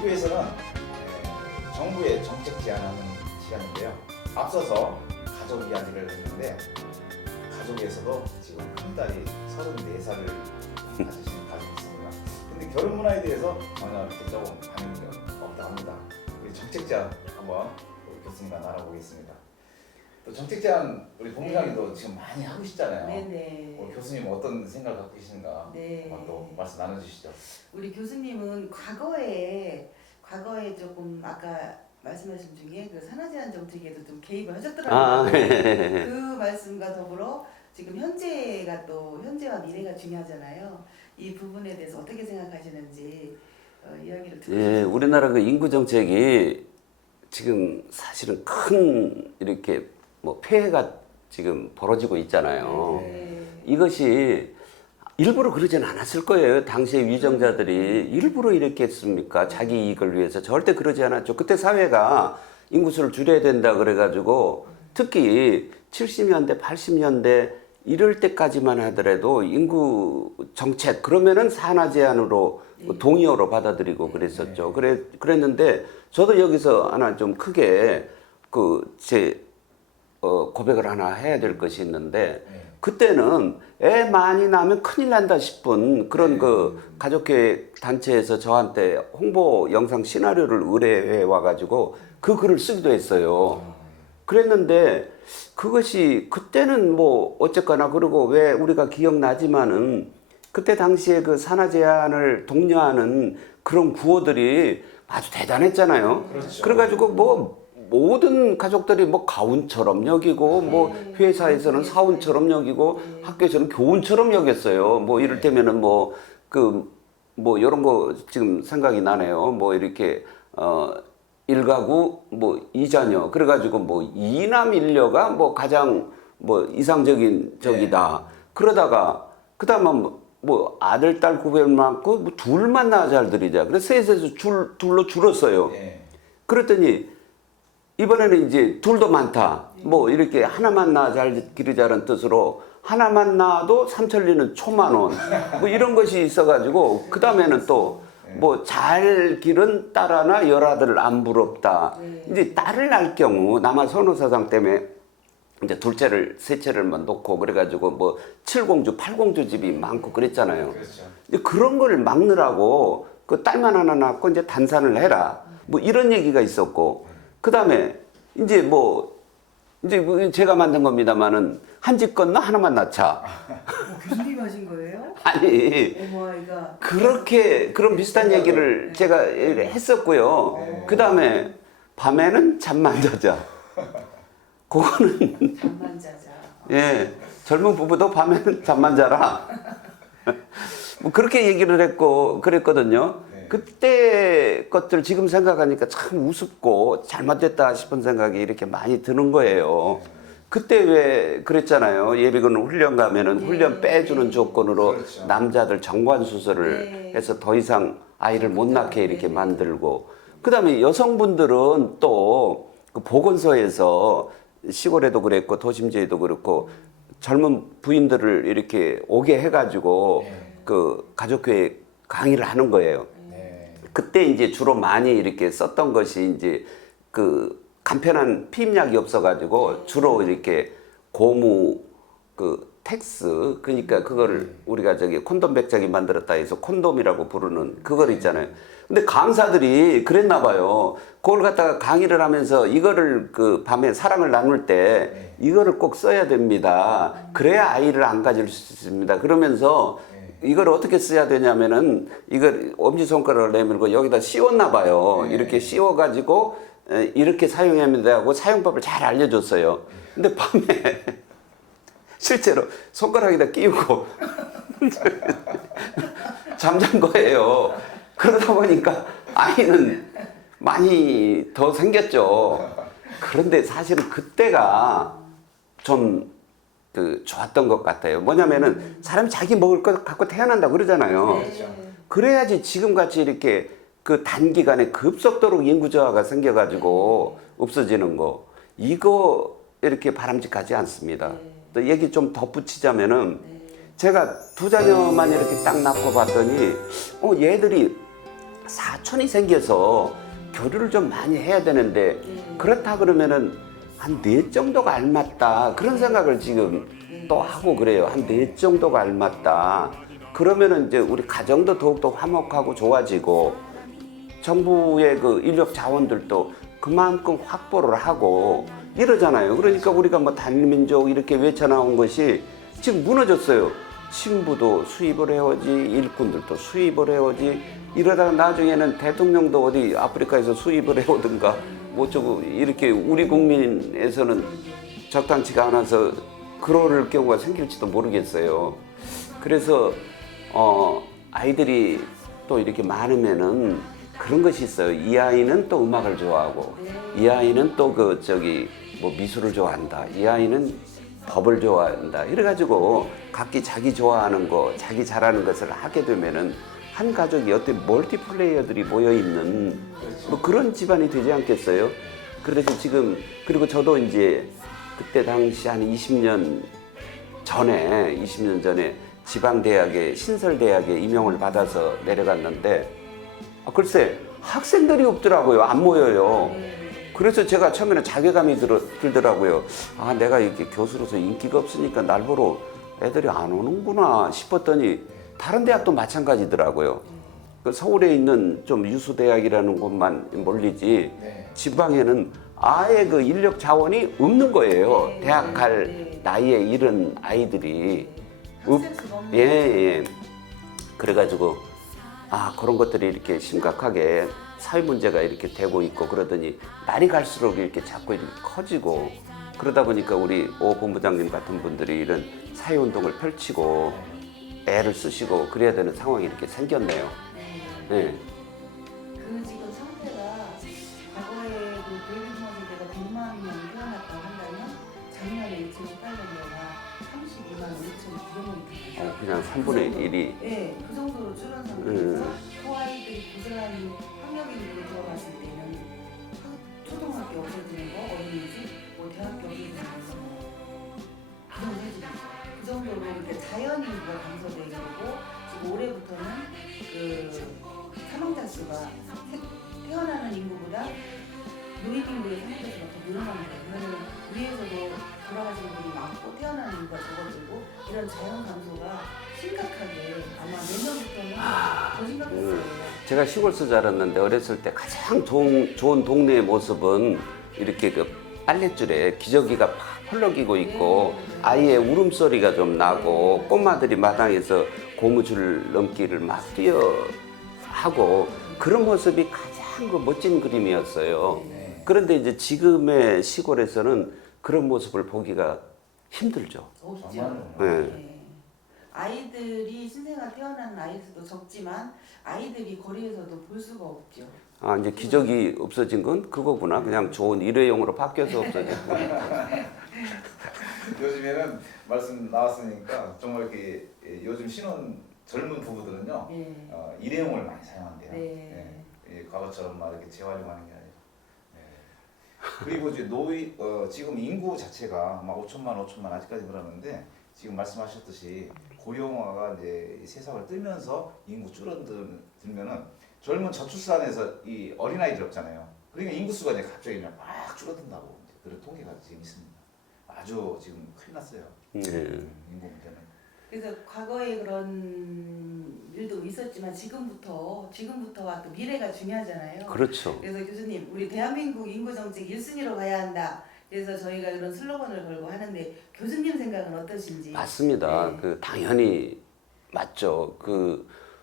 2부에서는 정부의 정책 제안하는 시간인데요. 앞서서 가족 이야기를 했는데 가족에서도 지금 큰딸이 34살을 가지시는 가족이 있습니다. 근데 결혼 문화에 대해서 전혀 이렇게 조금 반응이 없다 합니다. 우리 정책 제안 한번 우리 교수님과 나눠보겠습니다. 또 정책 제안 우리 본부장님도 지금 많이 하고 싶잖아요. 네네. 우리 교수님 어떤 생각을 갖고 계시는가 네. 한번 또 말씀 나눠주시죠. 우리 교수님은 과거에 조금 아까 말씀하신 중에 그 산하제한 정책에도 좀 개입을 하셨더라고요. 그 말씀과 더불어 지금 현재와 미래가 중요하잖아요. 이 부분에 대해서 어떻게 생각하시는지 이야기를 듣고 예, 우리나라 그 인구 정책이 지금 사실은 큰 이렇게 뭐 폐해가 지금 벌어지고 있잖아요. 네. 이것이 일부러 그러진 않았을 거예요. 당시의 위정자들이 일부러 이렇게 했습니까? 자기 이익을 위해서 절대 그러지 않았죠. 그때 사회가 인구수를 줄여야 된다 그래가지고 특히 70년대, 80년대 이럴 때까지만 하더라도 인구 정책 그러면은 산하 제한으로 동의어로 받아들이고 그랬었죠. 그랬는데 저도 여기서 하나 좀 크게 고백을 하나 해야 될 것이 있는데 그때는 애 많이 낳으면 큰일 난다 싶은 그런 그 가족계획 단체에서 저한테 홍보 영상 시나리오를 의뢰해 와가지고 그 글을 쓰기도 했어요. 그랬는데 그것이 그때는 뭐 어쨌거나 그러고 왜 우리가 기억나지만은 그때 당시에 그 산하 제한을 독려하는 그런 구호들이 아주 대단했잖아요. 그렇죠. 그래가지고 뭐 모든 가족들이 뭐 가훈처럼 여기고 뭐 회사에서는 사훈처럼 여기고 학교에서는 교훈처럼 여겼어요. 뭐 이를테면은 뭐 이런 거 지금 생각이 나네요. 뭐 이렇게 일가구 뭐 이자녀 그래가지고 뭐 이남 일녀가 뭐 가장 뭐 이상적인 적이다. 그러다가 그다음에 뭐 아들 딸 구별 많고 뭐 둘만 낳아 잘 들이자. 그래서 셋에서 둘로 줄었어요. 그랬더니 이번에는 이제 둘도 많다. 뭐 이렇게 하나만 낳아 잘 기르자는 뜻으로 하나만 낳아도 삼천리는 초만원 뭐 이런 것이 있어가지고 그 다음에는 또 뭐 잘 기른 딸 하나 열아들 안 부럽다. 이제 딸을 낳을 경우 남한 선호사상 때문에 이제 둘째를 셋째를만 놓고 그래가지고 뭐 칠공주 팔공주 집이 많고 그랬잖아요. 그렇죠. 이제 그런 걸 막느라고 그 딸만 하나 낳고 이제 단산을 해라. 뭐 이런 얘기가 있었고 그 다음에 이제 제가 만든 겁니다만은 한 집 건너 하나만 낳자. 교수님 하신 거예요? 아니 어머 아이가 그렇게 그런 비슷한 얘기를 제가 했었고요. 그 다음에 밤에는 잠만 자자. 그거는 잠만 자자. 예 젊은 부부도 밤에는 잠만 자라. 뭐 그렇게 얘기를 했고 그랬거든요. 그때 것들 지금 생각하니까 참 우습고 잘못됐다 싶은 생각이 이렇게 많이 드는 거예요. 그때 왜 그랬잖아요. 예비군 훈련 가면은 훈련 빼주는 조건으로 그렇죠. 남자들 정관 수술을 해서 더 이상 아이를 못 낳게 이렇게 만들고 그다음에 여성분들은 또 그 보건소에서 시골에도 그랬고 도심지에도 그렇고 젊은 부인들을 이렇게 오게 해가지고 그 가족계획 강의를 하는 거예요. 그때 이제 주로 많이 이렇게 썼던 것이 이제 그 간편한 피임약이 없어가지고 주로 이렇게 고무 그 텍스 그러니까 그거를 우리가 콘돔 백작이 만들었다 해서 콘돔이라고 부르는 그걸 있잖아요. 근데 강사들이 그랬나 봐요. 그걸 갖다가 강의를 하면서 이거를 그 밤에 사랑을 나눌 때 이거를 꼭 써야 됩니다. 그래야 아이를 안 가질 수 있습니다. 그러면서 이걸 어떻게 써야 되냐면은 이걸 엄지손가락을 내밀고 여기다 씌웠나 봐요. 이렇게 씌워가지고 이렇게 사용해야 합니다 하고 사용법을 잘 알려줬어요. 근데 밤에 실제로 손가락에다 끼우고 잠잔 거예요. 그러다 보니까 아이는 많이 더 생겼죠. 그런데 사실은 그때가 좀 좋았던 것 같아요. 뭐냐면은 사람이 자기 먹을 것 갖고 태어난다고 그러잖아요. 그래야지 지금같이 이렇게 그 단기간에 급속도로 인구 저하가 생겨가지고 없어지는 거 이거 이렇게 바람직하지 않습니다. 또 얘기 좀 덧붙이자면은 제가 두 자녀만 이렇게 딱 낳고 봤더니 얘들이 사촌이 생겨서 교류를 좀 많이 해야 되는데 그렇다 그러면은 한 넷 정도가 알맞다 그런 생각을 지금 또 하고 그래요. 한 넷 정도가 알맞다. 그러면은 이제 우리 가정도 더욱더 화목하고 좋아지고 정부의 그 인력 자원들도 그만큼 확보를 하고 이러잖아요. 그러니까 우리가 뭐 단일민족 이렇게 외쳐나온 것이 지금 무너졌어요. 신부도 수입을 해오지, 일꾼들도 수입을 해오지, 이러다가 나중에는 대통령도 어디 아프리카에서 수입을 해오든가, 뭐 어쩌고, 이렇게 우리 국민에서는 적당치가 않아서 그럴 경우가 생길지도 모르겠어요. 그래서, 아이들이 또 이렇게 많으면은 그런 것이 있어요. 이 아이는 또 음악을 좋아하고, 이 아이는 또 뭐 미술을 좋아한다. 이 아이는 법을 좋아한다. 이래가지고 각기 자기 좋아하는 거, 자기 잘하는 것을 하게 되면은 한 가족이 어떤 멀티플레이어들이 모여있는 뭐 그런 집안이 되지 않겠어요? 그래서 지금, 그리고 저도 이제 그때 당시 한 20년 전에 지방대학에, 신설대학에 임용을 받아서 내려갔는데, 글쎄, 학생들이 없더라고요. 안 모여요. 그래서 제가 처음에는 자괴감이 들더라고요. 아, 내가 이렇게 교수로서 인기가 없으니까 날 보러 애들이 안 오는구나 싶었더니 다른 대학도 마찬가지더라고요. 그 서울에 있는 좀 유수대학이라는 곳만 몰리지 지방에는 아예 그 인력 자원이 없는 거예요. 대학 갈 나이에 이른 아이들이. 예. 그래가지고 그런 것들이 이렇게 심각하게 사회 문제가 이렇게 되고 있고 그러더니 날이 갈수록 이렇게 자꾸 이렇게 커지고 그러다 보니까 우리 오 본부장님 같은 분들이 이런 사회 운동을 펼치고 애를 쓰시고 그래야 되는 상황이 이렇게 생겼네요. 네. 그 지금 상태가 과거에 그 베이비 부모 세대가 100만 명이 태어났다고 한다면 작년에 2018년도가 32만 5천 900명이 그냥 3분의 1이. 네, 그 정도로 줄은 상태에서 그 아이들이 고스란히 학력인으로 들어갔을 때는 초등학교 없어지는 거, 어린이집, 뭐 대학교 없어지는 거, 그 정도 해주죠. 그 정도로 이렇게 자연 인구가 감소되게 되고 지금 올해부터는 그 사망자 수가 태어나는 인구보다 노인 인구의 사망자 수가 더 늘어나는 거예요. 그러면 위에서도 돌아가시는 분이 많고 태어나는 인구가 적어지고 이런 자연 감소가 심각하게 아마 내년부터는 더 심각했어요. 제가 시골서 자랐는데 어렸을 때 가장 좋은 동네의 모습은 이렇게 그 빨랫줄에 기저귀가 팍 펄럭이고 있고 아이의 울음소리가 좀 나고 꼬마들이 마당에서 고무줄 넘기를 막 뛰어하고 그런 모습이 가장 그 멋진 그림이었어요. 그런데 이제 지금의 시골에서는 그런 모습을 보기가 힘들죠. 없죠. 네. 아이들이 신생아 태어난 아이 수도 적지만 아이들이 거리에서도 볼 수가 없죠. 이제 기저귀 없어진 건 그거구나. 그냥 좋은 일회용으로 바뀌어서 없어진 거구나. 요즘에는 말씀 나왔으니까 정말 이렇게 요즘 신혼 젊은 부부들은요 일회용을 많이 사용한대요. 과거처럼 막 이렇게 재활용하는 게 아니라. 그리고 이제 지금 인구 자체가 막 5천만 아직까지 그러는데 지금 말씀하셨듯이 고령화가 이제 세상을 뜨면서 인구 줄어들면은 젊은 저출산에서 이 어린아이들 없잖아요. 그러니까 인구수가 이제 갑자기 그냥 막 줄어든다고 그런 통계가 지금 있습니다. 아주 지금 큰일 났어요. 인구 문제는. 그래서 과거에 그런 일도 있었지만 지금부터가 또 미래가 중요하잖아요. 그렇죠. 그래서 교수님, 우리 대한민국 인구 정책 1순위로 가야 한다. 그래서 저희가 그런 슬로건을 걸고 하는데 교수님 생각은 어떠신지? 맞습니다. 당연히 맞죠.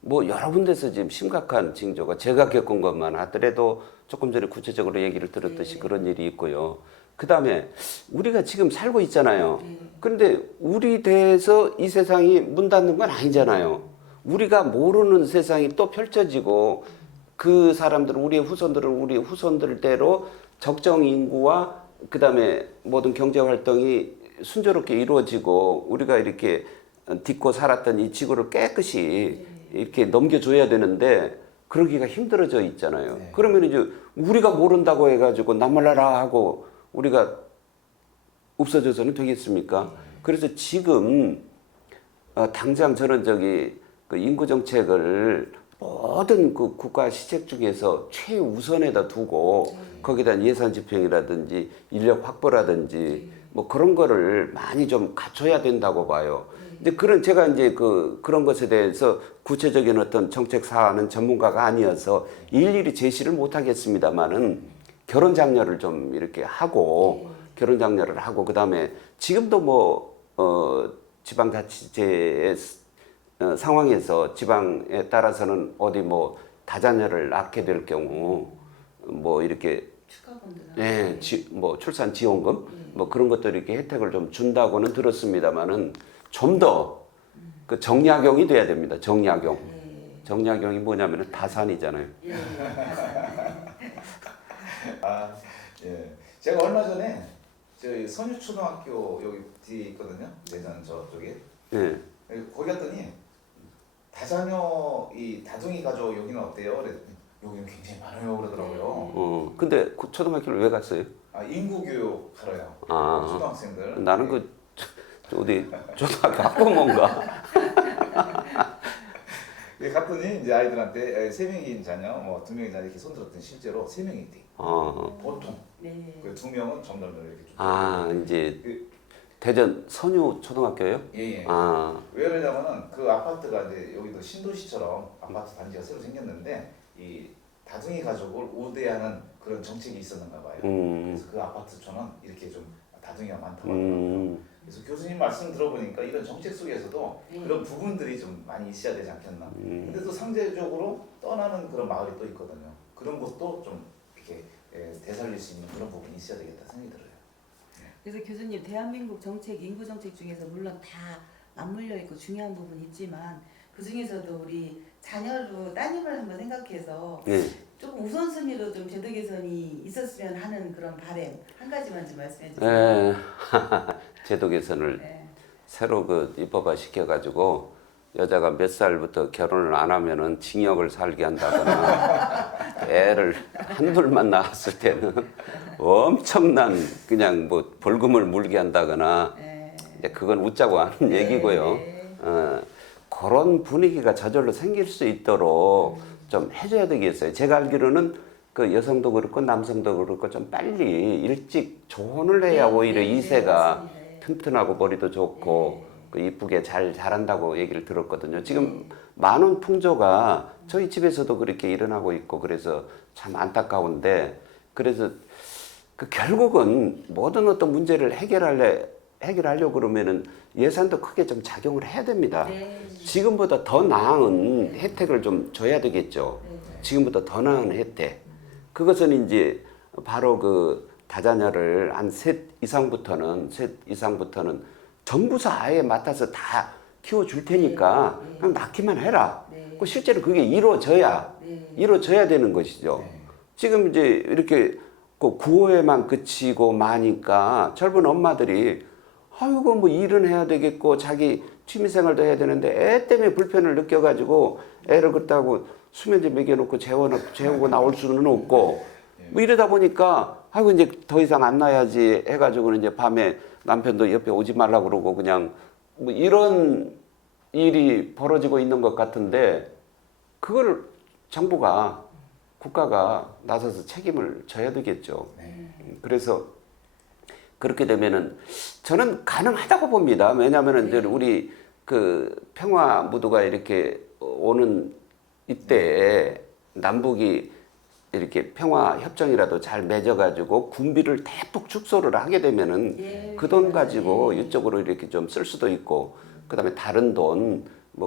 뭐 여러 군데서 지금 심각한 징조가 제가 겪은 것만 하더라도 조금 전에 구체적으로 얘기를 들었듯이 그런 일이 있고요. 그 다음에 우리가 지금 살고 있잖아요. 그런데 우리 대에서 이 세상이 문 닫는 건 아니잖아요. 우리가 모르는 세상이 또 펼쳐지고 그 사람들은 우리의 후손들대로 적정 인구와 그 다음에 모든 경제 활동이 순조롭게 이루어지고 우리가 이렇게 딛고 살았던 이 지구를 깨끗이 이렇게 넘겨줘야 되는데 그러기가 힘들어져 있잖아요. 그러면 이제 우리가 모른다고 해가지고 나 몰라라 하고 우리가 없어져서는 되겠습니까? 그래서 지금 당장 저는 그 인구 정책을 모든 그 국가 시책 중에서 최우선에다 두고 거기다 예산 집행이라든지 인력 확보라든지 뭐 그런 거를 많이 좀 갖춰야 된다고 봐요. 근데 제가 이제 그런 것에 대해서 구체적인 어떤 정책 사안은 전문가가 아니어서 일일이 제시를 못 하겠습니다만은 결혼 장려를 좀 이렇게 하고 결혼 장려를 하고 그다음에 지금도 지방자치제의 상황에서 지방에 따라서는 어디 다자녀를 낳게 될 경우 이렇게 축하본드나 출산 지원금 그런 것들 이렇게 혜택을 좀 준다고는 들었습니다만은 좀 더 그 정약용이 돼야 됩니다. 정약용. 정약용이 뭐냐면은 다산이잖아요. 아, 예. 제가 얼마 전에 저희 선유초등학교 여기 뒤에 있거든요. 예전 저쪽에. 예. 거기 갔더니 다자녀 이 다둥이 가족 여기는 어때요? 그랬더니 여기는 굉장히 많아요 그러더라고요. 근데 초등학교를 왜 갔어요? 아, 인구 교육 하러요. 아. 초등학생들. 나는 어디 초등학교 학부모인가? 예, 갔더니 이제 아이들한테 3명인 자녀, 2명인 자녀 이렇게 손들었더니 실제로 3명이 있대. 보통. 네. 그 2명은 점점점 이렇게 좀. 이제 그, 대전 선유 초등학교요? 예. 아, 왜 그러냐면은 그 아파트가 이제 여기도 신도시처럼 아파트 단지가 새로 생겼는데 이 다둥이 가족을 우대하는 그런 정책이 있었는가 봐요. 그래서 그 아파트촌은 이렇게 좀 다둥이가 많다고 하더라고요. 그래서 교수님 말씀 들어보니까 이런 정책 속에서도 그런 부분들이 좀 많이 있어야 되지 않겠나. 근데 또 상대적으로 떠나는 그런 마을이 또 있거든요. 그런 것도 좀 이렇게 되살릴 수 있는 그런 부분이 있어야 되겠다 생각이 들어요. 그래서 교수님 대한민국 정책, 인구 정책 중에서 물론 다 맞물려 있고 중요한 부분이 있지만 그 중에서도 우리 자녀로 따님을 한번 생각해서 네. 조금 우선순위로 좀 제도 개선이 있었으면 하는 그런 바람 한 가지만 좀 말씀해 주세요. 예. 제도 개선을 네. 새로 입법화 시켜가지고 여자가 몇 살부터 결혼을 안 하면은 징역을 살게 한다거나 애를 한둘만 낳았을 때는 엄청난 그냥 벌금을 물게 한다거나 이제 그건 웃자고 하는 얘기고요. 그런 분위기가 저절로 생길 수 있도록 좀 해줘야 되겠어요. 제가 알기로는 그 여성도 그렇고 남성도 그렇고 좀 빨리 일찍 조혼을 해야 오히려 이세가 튼튼하고 머리도 좋고 이쁘게 잘 자란다고 얘기를 들었거든요. 지금 많은 풍조가 저희 집에서도 그렇게 일어나고 있고 그래서 참 안타까운데 그래서 결국은 모든 어떤 문제를 해결하려고 그러면은 예산도 크게 좀 작용을 해야 됩니다. 지금보다 더 나은 혜택을 좀 줘야 되겠죠. 지금보다 더 나은 혜택. 그것은 이제 바로 다자녀를 한 셋 이상부터는 정부서 아예 맡아서 다 키워줄 테니까 그냥 낳기만 해라. 실제로 그게 이루어져야 되는 것이죠. 지금 이제 이렇게 구호에만 그치고 마니까 젊은 엄마들이 아이고 일은 해야 되겠고 자기 취미생활도 해야 되는데 애 때문에 불편을 느껴가지고 애를 그렇다고 수면제 먹여놓고 재우고 나올 수는 없고 이러다 보니까 아이고 이제 더 이상 안 낳아야지 해가지고는 이제 밤에 남편도 옆에 오지 말라고 그러고 그냥 이런 일이 벌어지고 있는 것 같은데 그걸 정부가 국가가 나서서 책임을 져야 되겠죠. 그래서 그렇게 되면은 저는 가능하다고 봅니다. 왜냐하면은 이제 우리 평화 무드가 이렇게 오는 이때에 남북이 이렇게 평화 협정이라도 잘 맺어가지고 군비를 대폭 축소를 하게 되면은 그 돈 가지고 이쪽으로 이렇게 좀 쓸 수도 있고 그다음에 다른 돈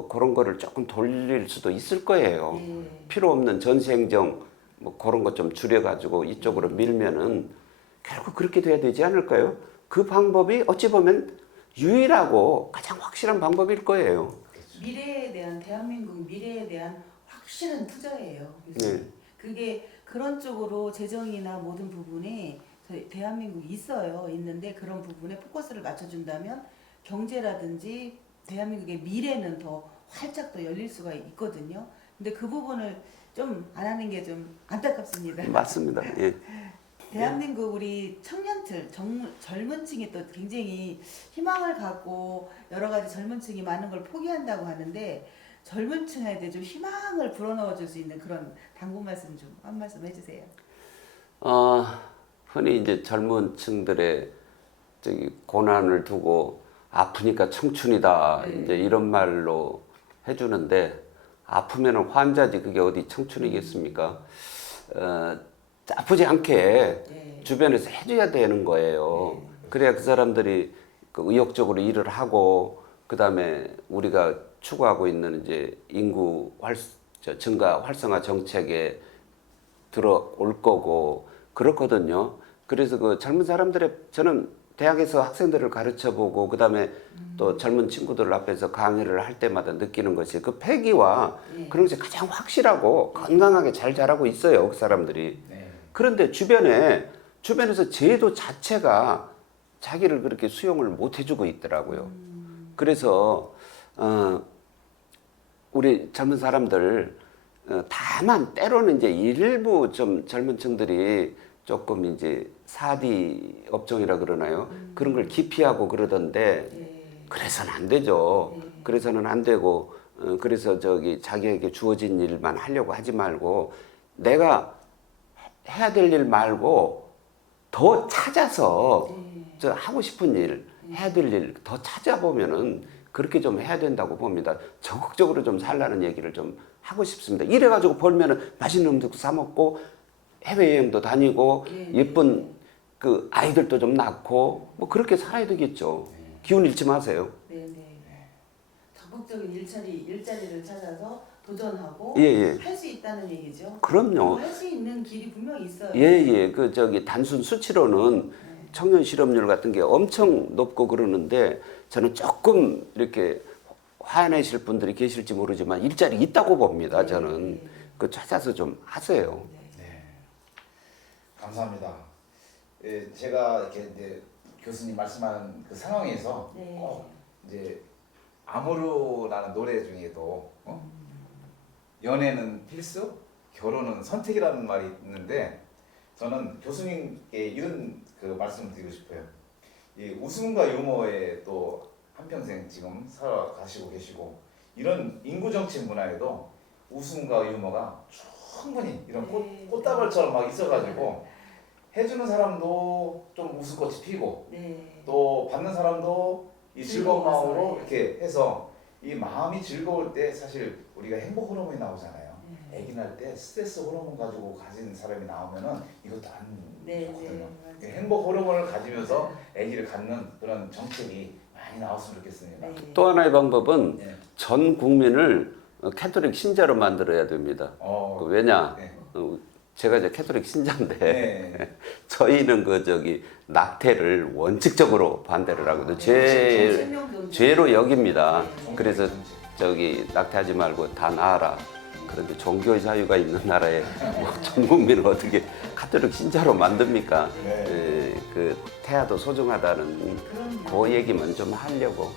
그런 거를 조금 돌릴 수도 있을 거예요. 필요 없는 전시행정 그런 것 좀 줄여가지고 이쪽으로 밀면은 결국 그렇게 돼야 되지 않을까요? 그 방법이 어찌 보면 유일하고 가장 확실한 방법일 거예요. 미래에 대한 대한민국 미래에 대한 확실한 투자예요. 네. 그게 그런 쪽으로 재정이나 모든 부분에 저희 대한민국이 있는데 그런 부분에 포커스를 맞춰준다면 경제라든지 대한민국의 미래는 더 활짝 더 열릴 수가 있거든요. 근데 그 부분을 좀 안 하는 게 좀 안타깝습니다. 맞습니다. 예. 대한민국 우리 청년들 젊은 층이 또 굉장히 희망을 갖고 여러 가지 젊은 층이 많은 걸 포기한다고 하는데 젊은 층한테 좀 희망을 불어넣어 줄 수 있는 그런 당부 말씀 좀 한 말씀 해주세요. 흔히 이제 젊은 층들의 저기 고난을 두고 아프니까 청춘이다 네. 이제 이런 말로 해주는데 아프면은 환자지 그게 어디 청춘이겠습니까? 아프지 않게 네. 주변에서 해줘야 되는 거예요. 네. 그래야 그 사람들이 그 의욕적으로 일을 하고 그다음에 우리가 추구하고 있는 이제 인구 증가 활성화 정책에 들어올 거고 그렇거든요. 그래서 그 젊은 사람들의 저는 대학에서 학생들을 가르쳐 보고 그다음에 또 젊은 친구들 앞에서 강의를 할 때마다 느끼는 것이 그 패기와 그런 것이 가장 확실하고 건강하게 잘 자라고 있어요. 그 사람들이. 네. 그런데 주변에서 제도 자체가 자기를 그렇게 수용을 못 해주고 있더라고요. 그래서 우리 젊은 사람들 다만 때로는 이제 일부 좀 젊은 층들이 조금 이제 사디 업종이라 그러나요? 그런 걸 기피하고 그러던데 그래서는 안 되죠. 그래서는 안 되고 그래서 저기 자기에게 주어진 일만 하려고 하지 말고 내가 해야 될 일 말고 더 찾아서 저 하고 싶은 일, 해야 될 일 더 찾아보면은 그렇게 좀 해야 된다고 봅니다. 적극적으로 좀 살라는 얘기를 좀 하고 싶습니다. 이래가지고 벌면은 맛있는 음식도 사 먹고 해외여행도 다니고 예쁜 그 아이들도 좀 낳고 뭐 그렇게 살아야 되겠죠. 기운 잃지 마세요. 네네. 적극적인 일자리를 찾아서 도전하고 예. 할 수 있다는 얘기죠. 그럼요. 할 수 있는 길이 분명히 있어요. 예. 그 저기 단순 수치로는 청년 실업률 같은 게 엄청 높고 그러는데 저는 조금 이렇게 화내실 분들이 계실지 모르지만 일자리 있다고 봅니다. 저는 그 찾아서 좀 하세요. 네. 감사합니다. 예, 제가 이렇게 이제 교수님 말씀하는 그 상황에서 꼭 이제 아모르라는 노래 중에도 연애는 필수, 결혼은 선택이라는 말이 있는데 저는 교수님께 이런 그 말씀을 드리고 싶어요. 이 웃음과 유머에 또 한평생 지금 살아가시고 계시고 이런 인구 정책 문화에도 웃음과 유머가 충분히 이런 꽃다발처럼 막 있어가지고 해주는 사람도 좀 웃음꽃이 피고 또 받는 사람도 이 즐거운 마음으로 이렇게 해서 이 마음이 즐거울 때 사실 우리가 행복 호르몬이 나오잖아요. 아기 날 때 스트레스 호르몬 가지고 가진 사람이 나오면은 이것도 안 좋거든요. 행복 호르몬을 가지면서 아기를 갖는 그런 정책이 많이 나왔으면 좋겠습니다. 또 하나의 방법은 전 국민을 캐톨릭 신자로 만들어야 됩니다. 왜냐? 제가 이제 캐톨릭 신자인데 저희는 그 저기 낙태를 원칙적으로 반대를 하거든요. 죄로 여깁니다. 그래서 저기 낙태하지 말고 다 낳아라. 그런데 종교의 자유가 있는 나라에 전 국민을 어떻게 카톨릭 신자로 만듭니까? 그 태아도 소중하다는 그 얘기만 좀 하려고.